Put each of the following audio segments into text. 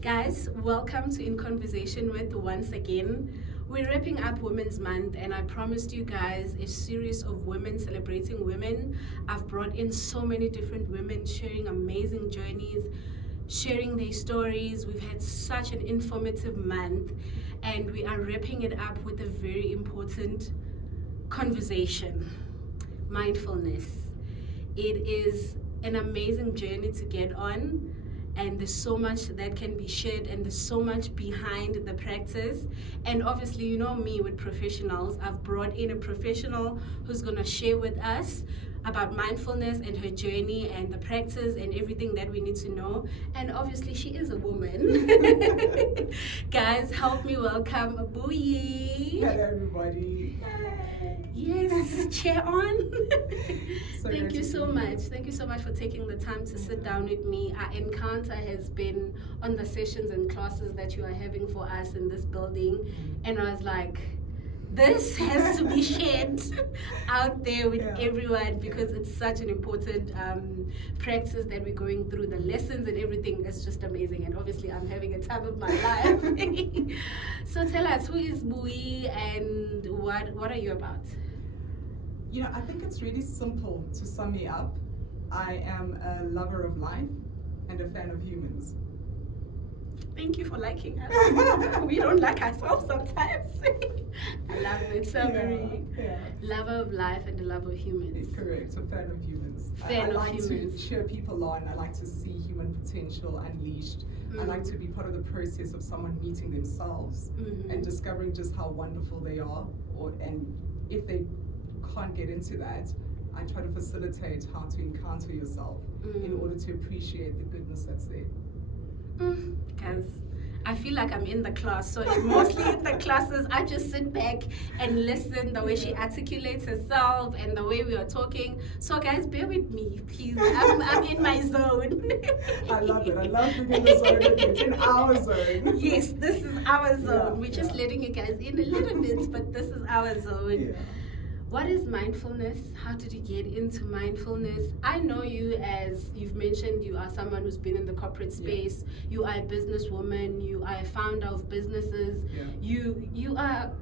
Guys, welcome to In Conversation With once again. We're wrapping up Women's Month, and I promised you guys a series of women celebrating women. I've brought in so many different women sharing amazing journeys, sharing their stories. We've had such an informative month, and we are wrapping it up with a very important conversation: mindfulness. It is an amazing journey to get on, and there's so much that can be shared, and there's so much behind the practice. And obviously, you know me with professionals, I've brought in a professional who's going to share with us about mindfulness and her journey and the practice and everything that we need to know. And obviously, she is a woman. Guys, help me welcome Buyi. Hello, everybody. Yes, chair on. So Thank great you to so be much. here. Thank you so much for taking the time to sit down with me. Our encounter has been on the sessions and classes that you are having for us in this building. And I was like, this has to be shared out there with everyone, because it's such an important practice that we're going through. The lessons and everything is just amazing, and obviously I'm having a time of my life. So tell us, who is Buyi and what are you about? You know, I think it's really simple to sum me up. I am a lover of life and a fan of humans. Thank you for liking us. We don't like ourselves sometimes. I love it. So very lover of life and a love of humans. Correct, a fan of humans. Fan I of like humans. to cheer people on. I like to see human potential unleashed. I like to be part of the process of someone meeting themselves and discovering just how wonderful they are. And if they can't get into that, I try to facilitate how to encounter yourself in order to appreciate the goodness that's there. Because I feel like I'm in the class, so mostly in the classes I just sit back and listen the way she articulates herself and the way we are talking. So guys, bear with me, please. I'm in my zone. I love it. I love being in the zone. It's in our zone. Yes, this is our zone. Yeah, We're just letting you guys in a little bit, but this is our zone. What is mindfulness? How did you get into mindfulness? I know you, as you've mentioned, you are someone who's been in the corporate space. You are a businesswoman. You are a founder of businesses. You are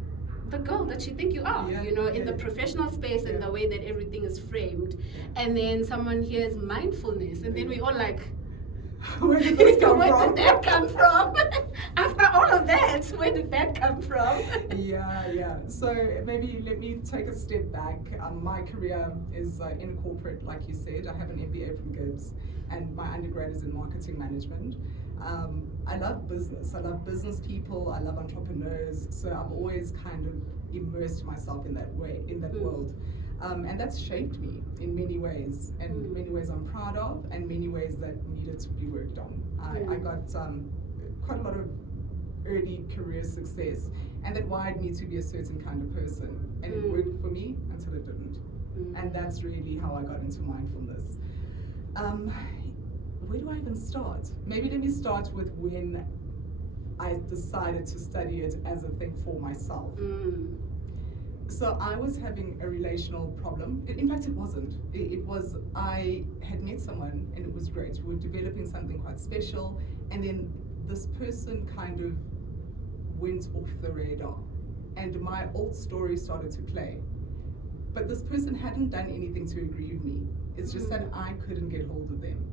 the girl that you think you are, in the professional space and the way that everything is framed. And then someone hears mindfulness, and then we all like, Where did this come where from? did that come from? After all of that, where did that come from? Yeah. So maybe let me take a step back. My career is in corporate, like you said. I have an MBA from Gibbs, and my undergrad is in marketing management. I love business. I love business people. I love entrepreneurs. So I've always kind of immersed myself in that world. And that's shaped me in many ways, and many ways I'm proud of, and many ways that needed to be worked on. I got quite a lot of early career success, and that wired me to be a certain kind of person, and it worked for me until it didn't. And that's really how I got into mindfulness. Where do I even start? Maybe let me start with when I decided to study it as a thing for myself. So I was having a relational problem. In fact, it wasn't. It was, I had met someone and it was great. We were developing something quite special, and then this person kind of went off the radar, and my old story started to play. But this person hadn't done anything to aggrieve me. It's just that I couldn't get hold of them.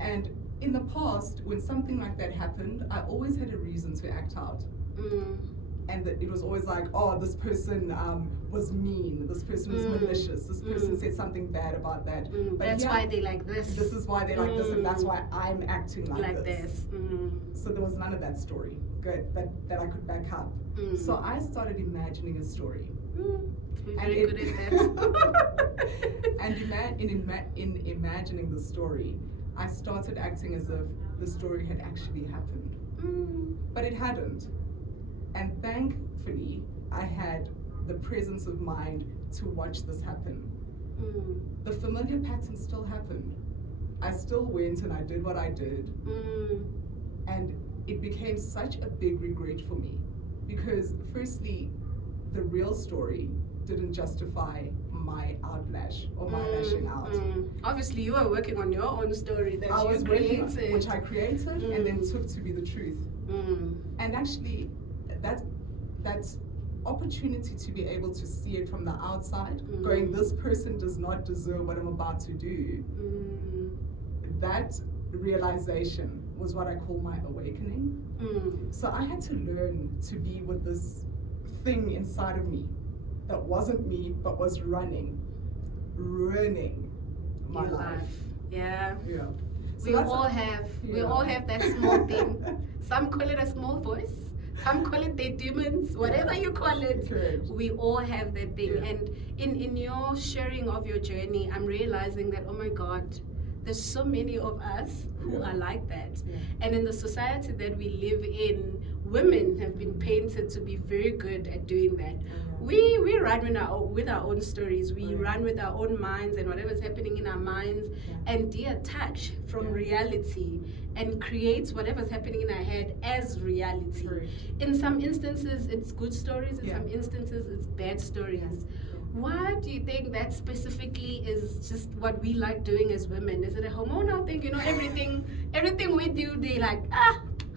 And in the past, when something like that happened, I always had a reason to act out. And that it was always like, oh, this person was mean, this person was malicious, this person said something bad about that. But that's why they like this. This is why they like this, and that's why I'm acting like this. So there was none of that story, good, that I could back up. So I started imagining a story. Very good at that. And in imagining the story, I started acting as if the story had actually happened. But it hadn't. And thankfully, I had the presence of mind to watch this happen. The familiar pattern still happened. I still went and I did what I did. And it became such a big regret for me, because firstly, the real story didn't justify my outlash or my lashing out. Obviously, you were working on your own story that I you was created. working, which I created and then took to be the truth. And actually, that opportunity to be able to see it from the outside, going, this person does not deserve what I'm about to do, that realization was what I call my awakening. So I had to learn to be with this thing inside of me that wasn't me, but was ruining my life. Yeah. So we all have that small thing. Some call it a small voice. Some call it their demons, whatever you call it. Correct. We all have that thing. And in your sharing of your journey, I'm realizing that, oh my God, there's so many of us who are like that. And in the society that we live in, women have been painted to be very good at doing that. We run with our own stories. We run with our own minds and whatever's happening in our minds and detach from reality and create whatever's happening in our head as reality. In some instances, it's good stories. In some instances, it's bad stories. Why do you think that specifically is just what we like doing as women? Is it a hormonal thing? You know, everything we do, they like,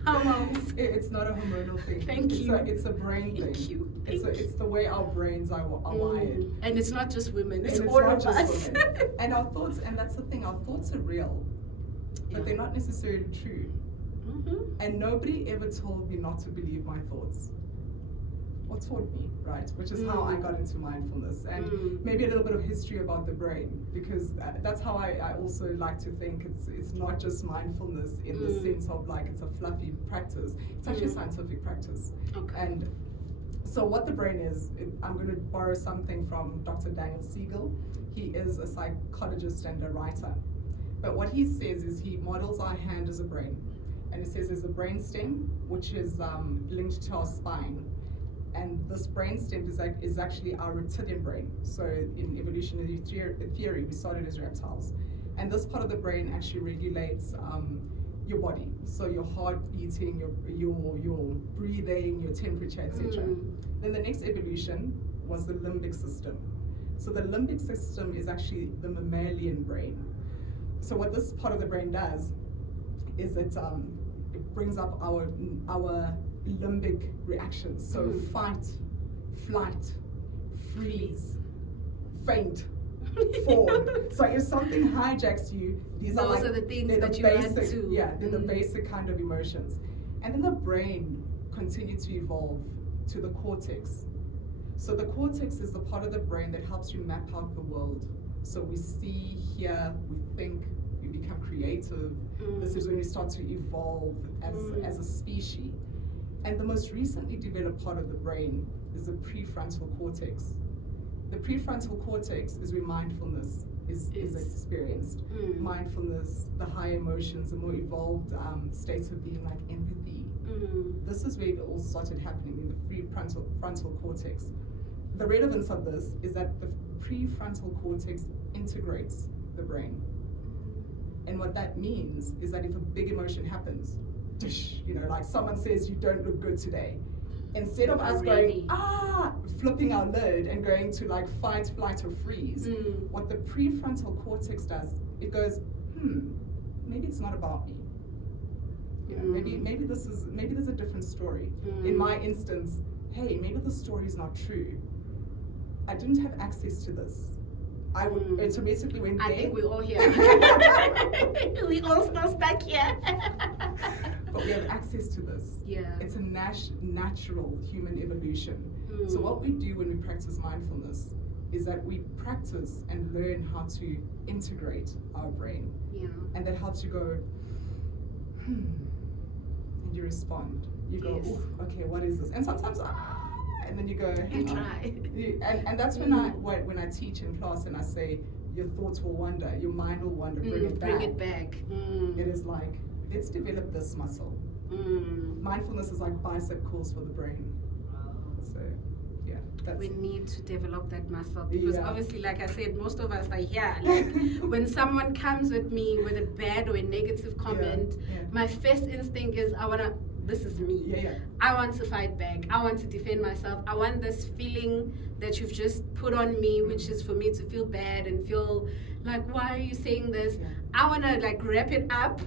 hormones. It's not a hormonal thing. Thank you. It's a brain thing. Thank you. It's the way our brains are wired. And it's not just women, it's and all not of us. And our thoughts, and that's the thing, our thoughts are real, but they're not necessarily true. And nobody ever told me not to believe my thoughts. Or taught me, right? Which is how I got into mindfulness. And maybe a little bit of history about the brain, because that's how I also like to think it's not just mindfulness in the sense of like it's a fluffy practice. It's actually a scientific practice. And so what the brain is, I'm going to borrow something from Dr. Daniel Siegel. He is a psychologist and a writer. But what he says is he models our hand as a brain. And he says there's a brain stem, which is linked to our spine. And this brain stem is actually our reptilian brain. So in evolutionary theory, we started as reptiles. And this part of the brain actually regulates your body. So your heart beating, your breathing, your temperature, etc. Then the next evolution was the limbic system. So the limbic system is actually the mammalian brain. So what this part of the brain does is it brings up our limbic reactions. So fight, flight, freeze, faint, fall. So if something hijacks you, these are the things that you run to. Yeah, they're the basic kind of emotions. And then the brain continued to evolve to the cortex. So the cortex is the part of the brain that helps you map out the world. So we see, hear, we think, we become creative. This is when we start to evolve as a species. And the most recently developed part of the brain is the prefrontal cortex. The prefrontal cortex is where mindfulness is experienced. Mindfulness, the high emotions, the more evolved states of being like empathy. This is where it all started happening in the prefrontal cortex. The relevance of this is that the prefrontal cortex integrates the brain. And what that means is that if a big emotion happens, you know, like someone says you don't look good today, instead of us going, flipping our lid and going to like fight, flight, or freeze, what the prefrontal cortex does, it goes, maybe it's not about me. You know, maybe there's a different story. In my instance, hey, maybe the story is not true. I didn't have access to this. I would automatically went there. I think we're all here. We all still stuck here. But we have access to this. Yeah. It's a natural human evolution. So what we do when we practice mindfulness is that we practice and learn how to integrate our brain. Yeah. And that helps you go, and you respond. You go, okay, what is this? And sometimes, and then you go, you try. And that's when I teach in class and I say, your thoughts will wander, your mind will wander, bring it back. It is like, let's develop this muscle. Mindfulness is like bicep curls for the brain. So, yeah. We need to develop that muscle because Yeah. obviously, like I said, most of us are here. Like when someone comes with me with a bad or a negative comment, my first instinct is this is me. Yeah. I want to fight back. I want to defend myself. I want this feeling that you've just put on me, which is for me to feel bad and feel like, why are you saying this? Yeah. I want to like wrap it up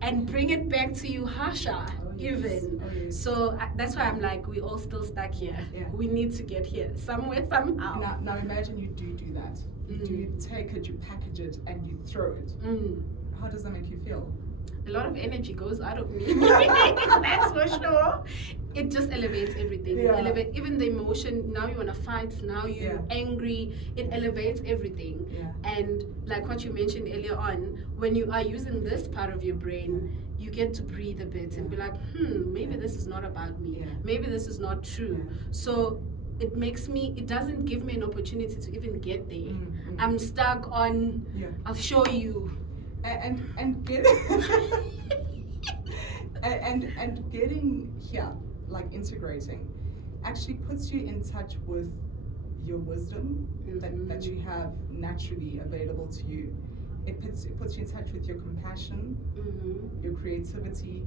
and bring it back to you harsher. Yes. So that's why I'm like, we're all still stuck here. We need to get here somewhere, somehow. Now imagine you do that. You do take it, you package it, and you throw it. How does that make you feel? A lot of energy goes out of me. That's for sure. It just elevates everything. It elevates even the emotion. Now you want to fight. Now you're angry. It elevates everything. And like what you mentioned earlier on, when you are using this part of your brain, you get to breathe a bit and be like, maybe this is not about me. Maybe this is not true. So it doesn't give me an opportunity to even get there. I'm stuck on, I'll show you. And getting here, like integrating, actually puts you in touch with your wisdom that you have naturally available to you. It puts you in touch with your compassion, your creativity,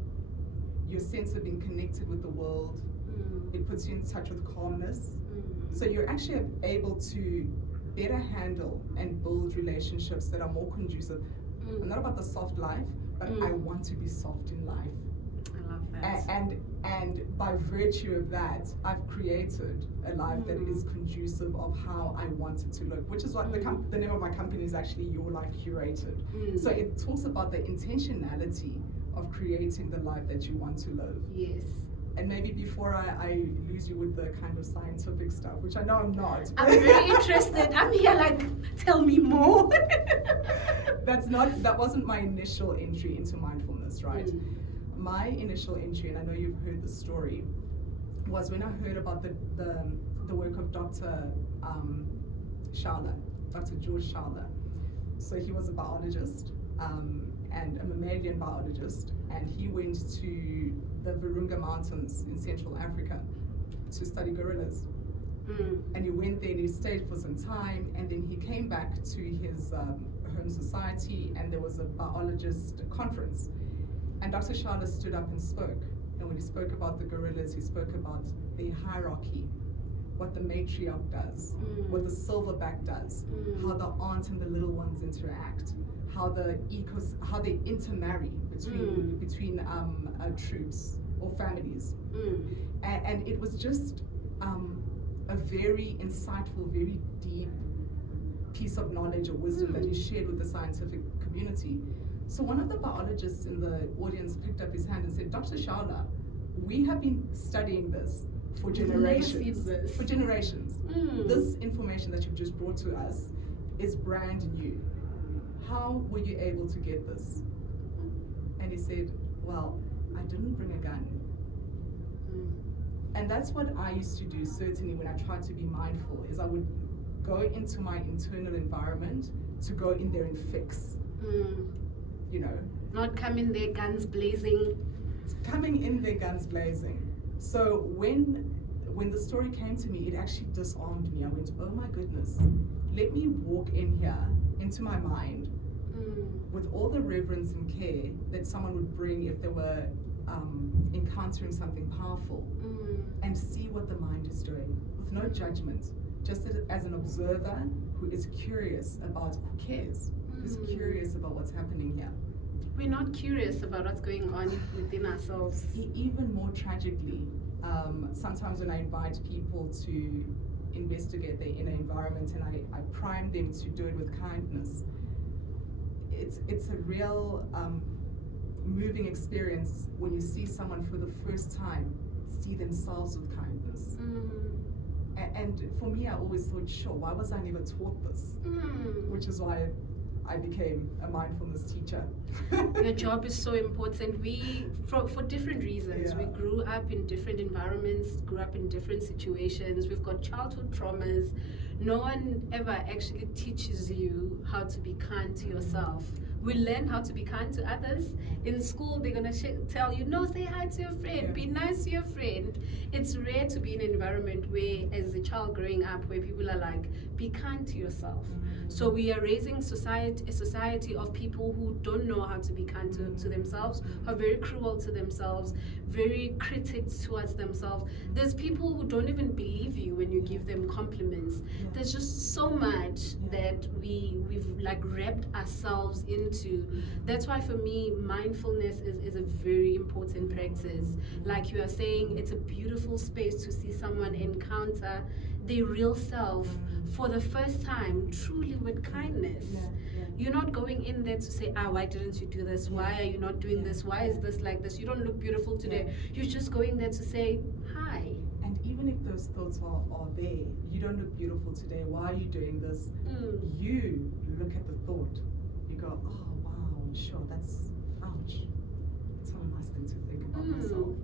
your sense of being connected with the world. It puts you in touch with calmness. So you're actually able to better handle and build relationships that are more conducive. I'm not about the soft life, but I want to be soft in life. I love that. And by virtue of that, I've created a life that is conducive of how I want it to look, which is what the name of my company is actually Your Life Curated. So it talks about the intentionality of creating the life that you want to live. Yes. And maybe before I lose you with the kind of scientific stuff, which I know I'm not. I'm very interested. I'm here like, tell me more. That wasn't my initial entry into mindfulness, right? My initial entry, and I know you've heard the story, was when I heard about the work of Dr. Shala, Dr. George Shala. So he was a biologist and a mammalian biologist, and he went to the Virunga Mountains in Central Africa to study gorillas. And he went there and he stayed for some time, and then he came back to his home society, and there was a biologist conference. And Dr. Shala stood up and spoke. And when he spoke about the gorillas, he spoke about the hierarchy, what the matriarch does, what the silverback does, how the aunt and the little ones interact, how they intermarry between troops or families. And it was just a very insightful, very deep piece of knowledge or wisdom that he shared with the scientific community. So one of the biologists in the audience picked up his hand and said, Dr. Shala, we have been studying this for generations. For generations. This information that you've just brought to us is brand new. How were you able to get this? And he said, well, I didn't bring a gun. And that's what I used to do, certainly when I tried to be mindful, is I would go into my internal environment to go in there and fix. You know. Not come in there guns blazing. Coming in there guns blazing. So when the story came to me, it actually disarmed me. I went, oh my goodness, let me walk in here into my mind with all the reverence and care that someone would bring if they were encountering something powerful, and see what the mind is doing with no judgment, just as an observer who is curious about, who cares, who's curious about what's happening here. We're not curious about what's going on within ourselves. Even more tragically, sometimes when I invite people to investigate their inner environment and I prime them to do it with kindness, it's a real moving experience when you see someone for the first time see themselves with kindness. And for me, I always thought, sure, why was I never taught this? Which is why I became a mindfulness teacher. Your job is so important. We, for different reasons, we grew up in different environments, grew up in different situations. We've got childhood traumas. No one ever actually teaches you how to be kind to yourself We learn how to be kind to others. In school, they're going to tell you, no, say hi to your friend, be nice to your friend. It's rare to be in an environment where, as a child growing up, where people are like, be kind to yourself. So we are raising a society of people who don't know how to be kind to themselves, are very cruel to themselves, very critics towards themselves. There's people who don't even believe you when you give them compliments. There's just so much that we've like wrapped ourselves into. That's why for me, mindfulness is a very important practice. Like you are saying, it's a beautiful space to see someone encounter their real self for the first time, truly with kindness. You're not going in there to say, why didn't you do this? Why are you not doing this? Why is this like this? You don't look beautiful today. You're just going there to say, hi. And even if those thoughts are there, you don't look beautiful today, why are you doing this? You look at the thought, you go, oh wow, sure, that's, ouch. It's not a nice thing to think about myself.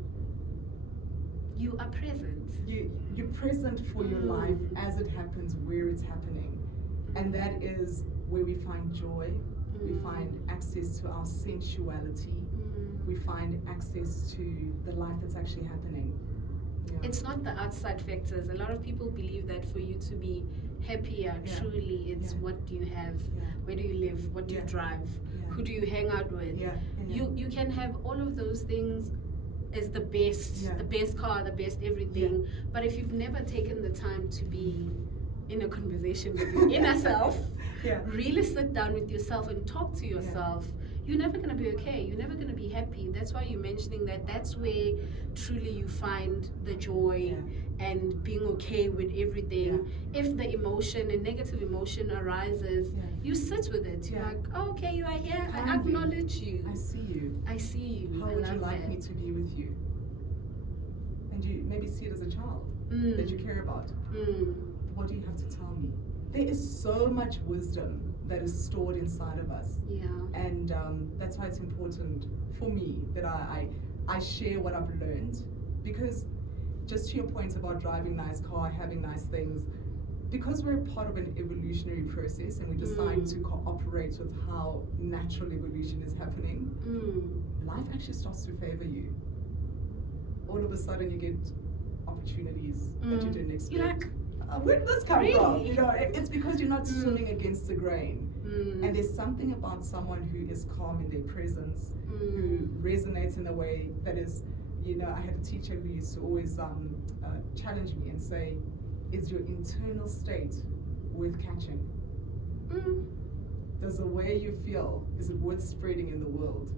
You are present. You're present for your life as it happens, where it's happening. And that is where we find joy, we find access to our sensuality, we find access to the life that's actually happening. It's not the outside factors. A lot of people believe that for you to be happier, truly, it's what do you have, where do you live, what do you drive, who do you hang out with. You can have all of those things as the best car, the best everything. But if you've never taken the time to be in a conversation with your inner self, really sit down with yourself and talk to yourself, you're never going to be okay. You're never going to be happy. That's why you're mentioning that. That's where truly you find the joy and being okay with everything. If the emotion, a negative emotion arises, you sit with it. You're like, oh, okay, you are here. I acknowledge you. I see you. I see you. How would you like me to be with you? And you maybe see it as a child that you care about. What do you have to tell me? There is so much wisdom that is stored inside of us. And that's why it's important for me that I share what I've learned, because just to your point about driving nice car, having nice things, because we're part of an evolutionary process and we decide to cooperate with how natural evolution is happening, life actually starts to favor you. All of a sudden you get opportunities that you didn't expect. You're like, where did this come from? You know, it's because you're not swimming against the grain. And there's something about someone who is calm in their presence, who resonates in a way that is, you know, I had a teacher who used to always challenge me and say, is your internal state worth catching? Does the way you feel, is it worth spreading in the world?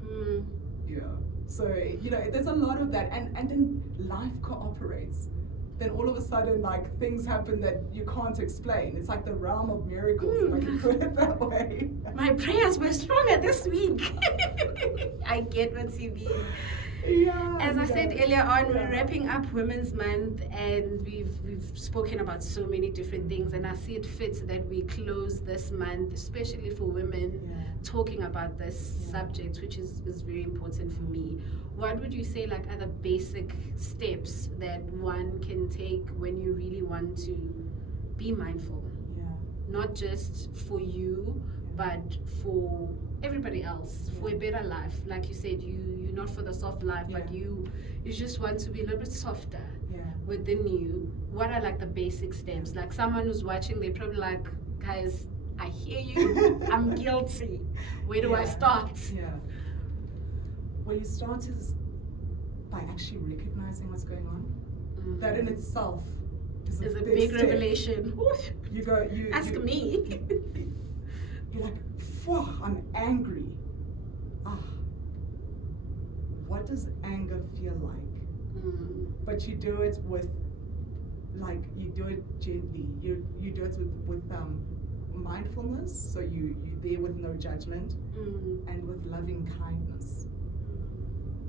So, you know, there's a lot of that. And then life cooperates. Then all of a sudden, like, things happen that you can't explain. It's like the realm of miracles, if I can put it that way. My prayers were stronger this week. I get what you mean. As I said earlier on, we're wrapping up Women's Month, and we've spoken about so many different things, and I see it fit that we close this month, especially for women, talking about this subject, which is very important for me. What would you say, like, are the basic steps that one can take when you really want to be mindful? Not just for you, but for everybody else, for a better life. Like you said, you're not for the soft life, but you just want to be a little bit softer within you. What are like the basic steps? Like someone who's watching, they're probably like, guys, I hear you, I'm guilty. Where do I start? Where you start is by actually recognizing what's going on. That in itself is a big step. Revelation. Ask me. You're like, phew, I'm angry. What does anger feel like? But you do it with, like, you do it gently. You do it with mindfulness, so you're there with no judgment, and with loving kindness.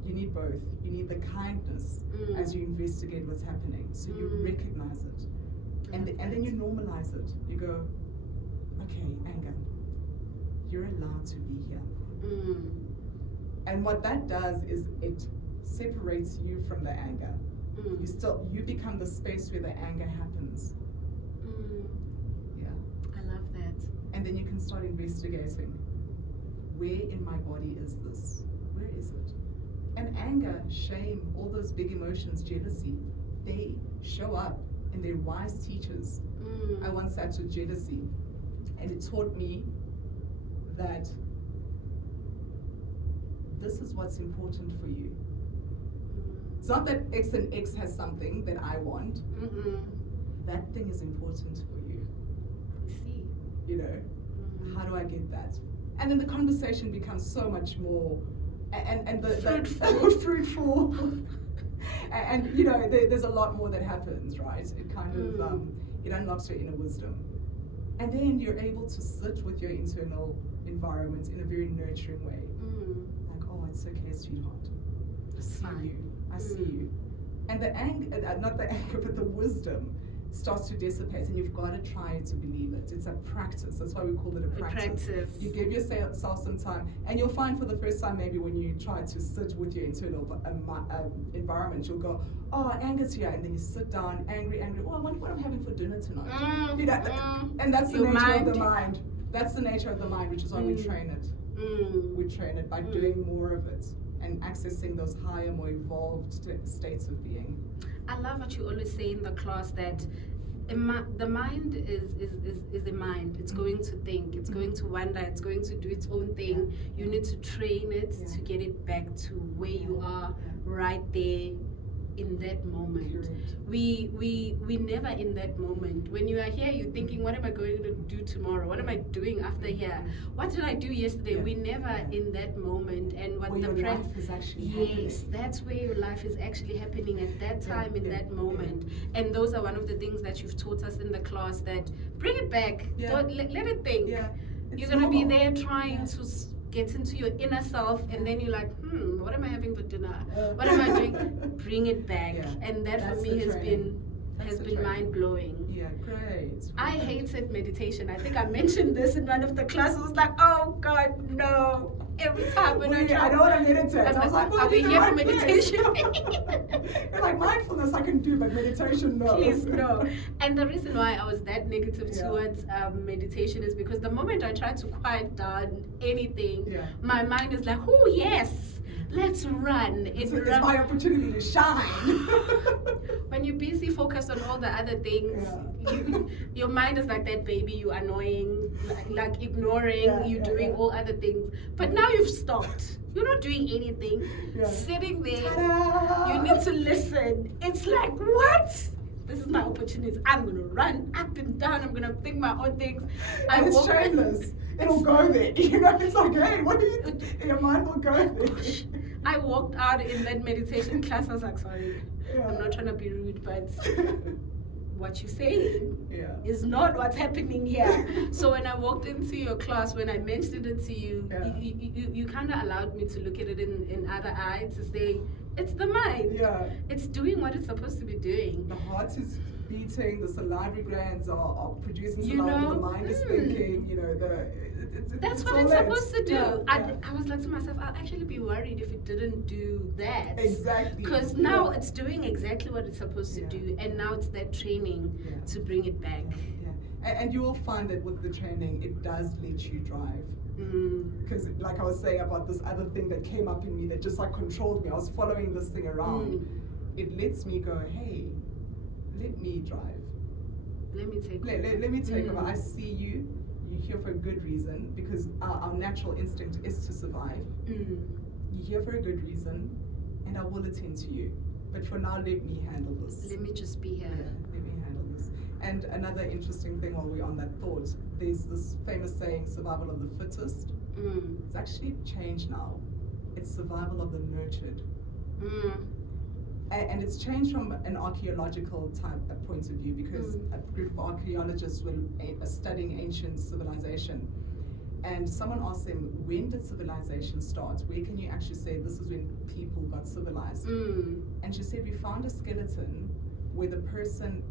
You need both. You need the kindness as you investigate what's happening, so you recognize it, and then you normalize it. You go, okay, anger, you're allowed to be here. And what that does is it separates you from the anger. You become the space where the anger happens. I love that. And then you can start investigating. where in my body is this? Where is it? And anger, shame, all those big emotions, jealousy, they show up and they're wise teachers. I once sat with jealousy, and it taught me that this is what's important for you. It's not that X and X has something that I want. That thing is important for you. See. You know, how do I get that? And then the conversation becomes so much more, and the fruitful. And you know, there's a lot more that happens, right? It kind of it unlocks your inner wisdom, and then you're able to sit with your internal environment in a very nurturing way. Like, oh, it's okay, sweetheart. I see you. I see you. And the anger, not the anger, but the wisdom starts to dissipate, and you've got to try to believe it. It's a practice. That's why we call it a practice. You give yourself some time, and you'll find for the first time, maybe when you try to sit with your internal environment, you'll go, oh, anger's here, and then you sit down, angry. Oh, I wonder what I'm having for dinner tonight. You know, and that's the nature of the mind. That's the nature of the mind, which is why we train it. We train it by doing more of it and accessing those higher, more evolved states of being. I love what you always say in the class, that the mind is a mind. It's going to think, it's going to wonder, it's going to do its own thing. You need to train it to get it back to where you are right there in that moment. We never in that moment. When you are here, you're thinking, what am I going to do tomorrow? What am I doing after here? What did I do yesterday? We never in that moment. And what where the your life is actually happening. That's where your life is actually happening at that time, in that moment. And those are one of the things that you've taught us in the class, that bring it back. Don't let it think. You're gonna be there trying to get into your inner self, and then you're like, what am I having for dinner? What am I doing? Bring it back. And that for me has been mind-blowing. Yeah, great. I hated meditation. I think I mentioned this in one of the classes. I was like, oh God, no. Every time when I don't want to meditate. I was like, are we here for meditation? You're like, mindfulness I can do, but meditation, no. Please, no. And the reason why I was that negative towards meditation is because the moment I try to quiet down anything, my mind is like, oh yes, let's run. It's my opportunity to shine. When you're busy focused on all the other things, your mind is like that baby you annoying, like ignoring, you doing all other things. But now you've stopped. You're not doing anything. Sitting there, Ta-da! you need to listen. It's like, what? This is my opportunity. I'm going to run up and down. I'm going to think my own things. And it's shameless. It'll go there. You know, it's like, hey, what do you do? Your mind will go there. I walked out in that meditation class. I was like, sorry, I'm not trying to be rude, but what you're saying is not what's happening here. So when I walked into your class, when I mentioned it to you, you kind of allowed me to look at it in other eyes, to say, it's the mind. It's doing what it's supposed to be doing. The heart is beating, the salivary glands are producing saliva, the mind is thinking, you know, that's what it's supposed to do. I was like to myself, I'll actually be worried if it didn't do that. Exactly. Because now it's doing exactly what it's supposed to do, and now it's that training to bring it back. And you will find that with the training, it does let you drive. Because like I was saying about this other thing that came up in me that just like controlled me, I was following this thing around. It lets me go, hey, let me drive. Let me take over. Let me take over. I see you. You're here for a good reason, because our natural instinct is to survive. You're here for a good reason, and I will attend to you. But for now, let me handle this. Let me just be here. Let me handle this. And another interesting thing while we're on that thought, there's this famous saying, survival of the fittest. It's actually changed now. It's survival of the nurtured. And it's changed from an archaeological point of view, because a group of archaeologists were studying ancient civilization. And someone asked them, when did civilization start? Where can you actually say this is when people got civilized? And she said, we found a skeleton where the person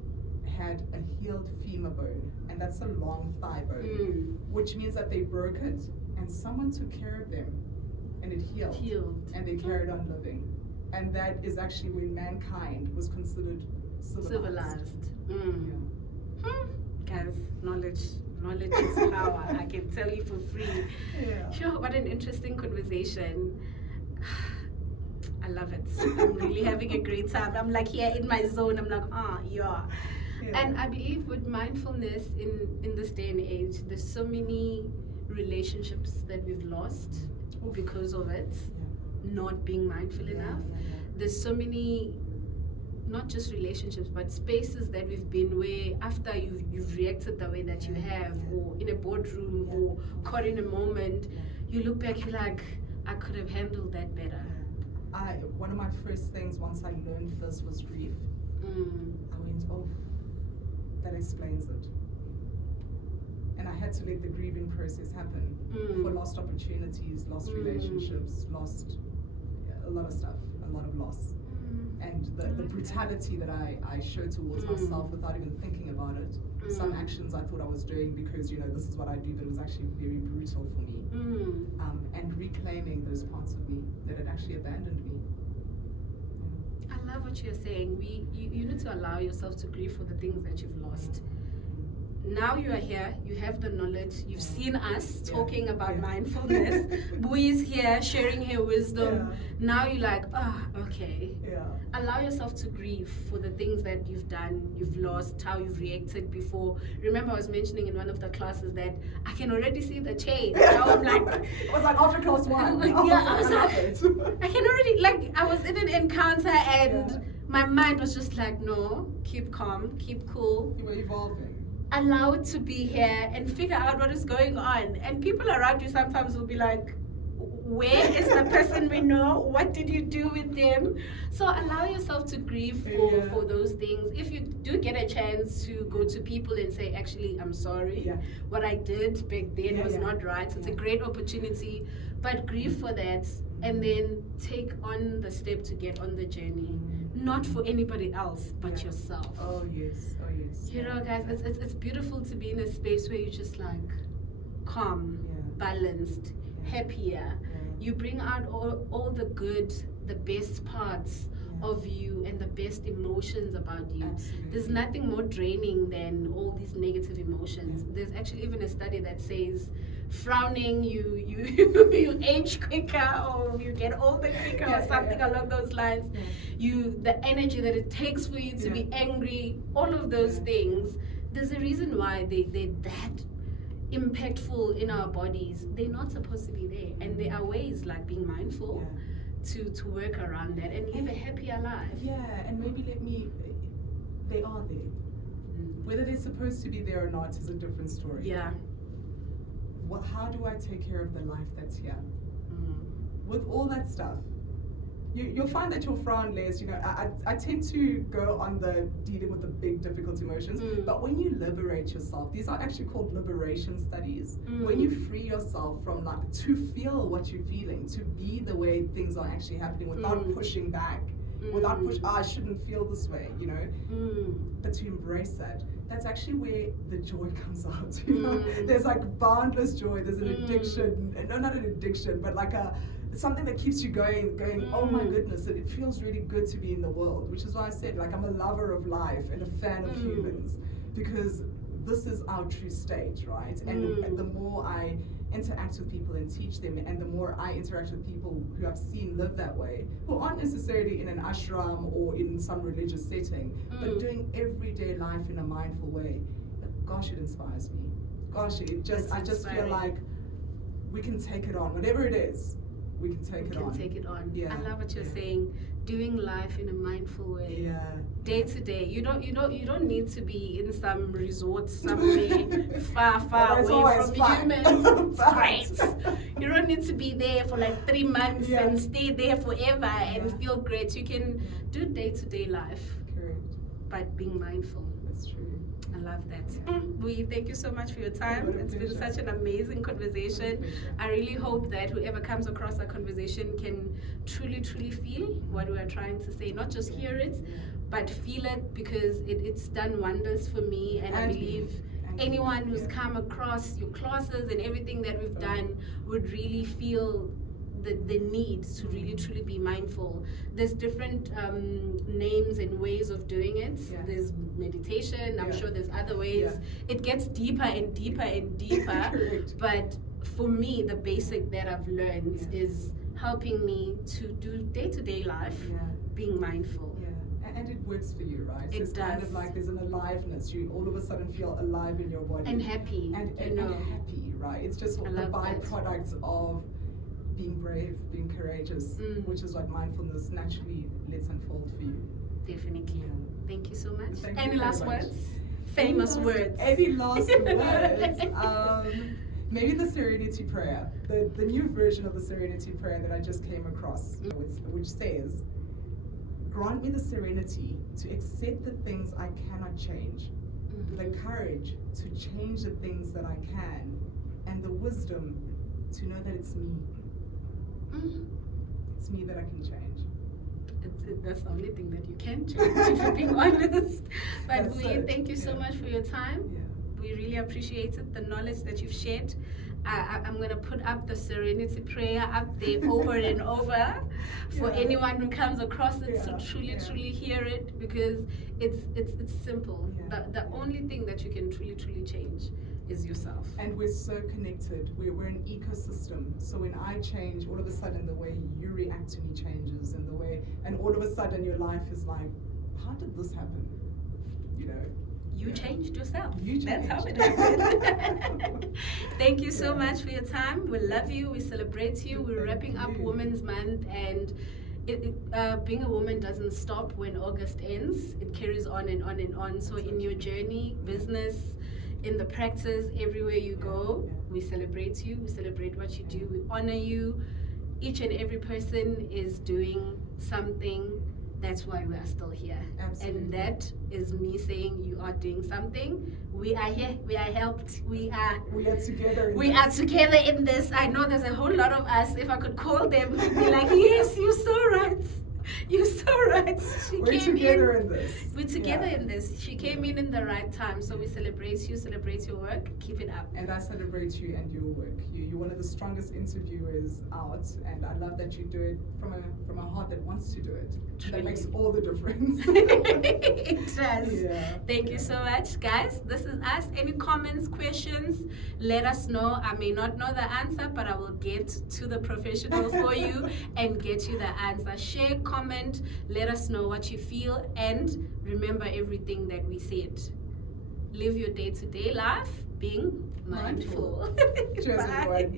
had a healed femur bone, and that's a long thigh bone, which means that they broke it and someone took care of them and it healed. And they carried on living. And that is actually when mankind was considered civilized. Guys, knowledge. knowledge is power. I can tell you for free. Yeah. Sure, what an interesting conversation. I love it. I'm really having a great time. I'm like here in my zone. I'm like, yeah. And I believe with mindfulness in this day and age, there's so many relationships that we've lost because of it, not being mindful enough. There's so many, not just relationships, but spaces that we've been where after you've reacted the way that you have, or in a boardroom, or caught in a moment, you look back, you're like, I could have handled that better. One of my first things once I learned this was grief. I went, that explains it. And I had to let the grieving process happen for lost opportunities, lost relationships, lost a lot of stuff, a lot of loss. And the brutality that I showed towards myself without even thinking about it. Some actions I thought I was doing because, this is what I do, but it was actually very brutal for me. And reclaiming those parts of me that had actually abandoned me. I love what you're saying. You need to allow yourself to grieve for the things that you've lost. Now you are here, you have the knowledge, you've seen us talking about mindfulness. Buyi is here sharing her wisdom. Now you're like, okay. Allow yourself to grieve for the things that you've done, you've lost, how you've reacted before. Remember I was mentioning in one of the classes that I can already see the change. Now I'm like, it was like after class 1. I was like, I can already, I was in an encounter and my mind was just like, no, keep calm, keep cool. You were evolving. Allow it to be here and figure out what is going on. And people around you sometimes will be like, where is the person we know? What did you do with them? So allow yourself to grieve for those things. If you do get a chance to go to people and say, actually, I'm sorry. What I did back then was not right. It's a great opportunity. But grieve for that and then take on the step to get on the journey. Not for anybody else, but yourself. Oh yes. Guys, it's beautiful to be in a space where you're just like calm, balanced, happier. You bring out all the good, the best parts of you and the best emotions about you. Absolutely. There's nothing more draining than all these negative emotions. There's actually even a study that says frowning, you age quicker, or you get older quicker, or something along those lines. The energy that it takes for you to be angry, all of those things. There's a reason why they're that impactful in our bodies. They're not supposed to be there, and there are ways like being mindful to work around that and live a happier life. And maybe they are there. Whether they're supposed to be there or not is a different story. Well, how do I take care of the life that's here? With all that stuff, you'll find that you'll frown less. I tend to go on the dealing with the big difficult emotions, but when you liberate yourself, these are actually called liberation studies. When you free yourself from to feel what you're feeling, to be the way things are actually happening without pushing back, without I shouldn't feel this way, but to embrace that. That's actually where the joy comes out. There's boundless joy. There's an addiction, no, not an addiction, but something that keeps you going, oh my goodness, it feels really good to be in the world, which is why I said, I'm a lover of life and a fan of humans, because this is our true state, right? And the more I interact with people and teach them, and the more I interact with people who I've seen live that way, who aren't necessarily in an ashram or in some religious setting, but doing everyday life in a mindful way, gosh, it inspires me. Gosh, I just feel like we can take it on, whatever it is. We can take it on. I love what you're saying. Doing life in a mindful way. Day to day. You don't need to be in some resort somewhere far away from humans. Great. You don't need to be there for 3 months and stay there forever and feel great. You can do day to day life. Correct. But being mindful. That's true. I love that. Buyi, thank you so much for your time. It's been such an amazing conversation. I really hope that whoever comes across our conversation can truly feel what we are trying to say. Not just hear it, but feel it, because it's done wonders for me, and I believe anyone who's come across your classes and everything that we've done would really feel the need to really truly be mindful. There's different names and ways of doing it. Yeah. There's meditation, I'm Yeah. sure there's other ways. Yeah. It gets deeper and deeper and deeper. Correct. But for me, the basic that I've learned Yeah. is helping me to do day-to-day life, Yeah. being mindful. Yeah. And it works for you, right? It It's kind does. of like there's an aliveness. You all of a sudden feel alive in your body. And happy, and you know. happy, right? It's just I the love that. byproduct of being brave, being courageous, which is what mindfulness naturally lets unfold for you. Definitely. Yeah. Thank you so much. Thank you Any very last much. words? Famous words. Any last words? Maybe the Serenity Prayer, the new version of the Serenity Prayer that I just came across, which says, "Grant me the serenity to accept the things I cannot change, the courage to change the things that I can, and the wisdom to know that it's me. It's me that I can change." That's the only thing that you can change, if you're being honest. But That's Buyi, it. thank you so Yeah. much for your time. Yeah. We really appreciate it, the knowledge that you've shared. I'm going to put up the Serenity Prayer up there over and over for Yeah. anyone who comes across it Yeah. to truly, Yeah. truly hear it, because it's simple. Yeah. The only thing that you can truly, truly change is yourself. And we're so connected. We're an ecosystem. So when I change, all of a sudden the way you react to me changes, and all of a sudden your life is like, how did this happen? You know. You Yeah. changed yourself. You That's how it changed. happened. Thank you so Yeah. much for your time. We love you. We celebrate you. We're Thank wrapping up you. Women's Month, and being a woman doesn't stop when August ends. It carries on and on and on. So in your journey, business, in the practice, everywhere you go, Yeah. we celebrate you. We celebrate what you do. We honor you. Each and every person is doing something. That's why we are still here. Absolutely. And that is me saying you are doing something. We are here. We are helped. We are together. we are together in this. I know there's a whole lot of us. If I could call them, we'd be like, yes, you're so right. You're so right. We're together in this. We're together Yeah. in this. She came in the right time. So we celebrate you, celebrate your work. Keep it up. And I celebrate you and your work. You're one of the strongest interviewers out, and I love that you do it from a heart that wants to do it. Truly. That makes all the difference. It does. Yeah. Thank you so much, guys. This is us. Any comments, questions, let us know. I may not know the answer, but I will get to the professional for you and get you the answer. Share, comment, let us know what you feel, and remember everything that we said. Live your day-to-day life being mindful. Cheers, Bye. everyone.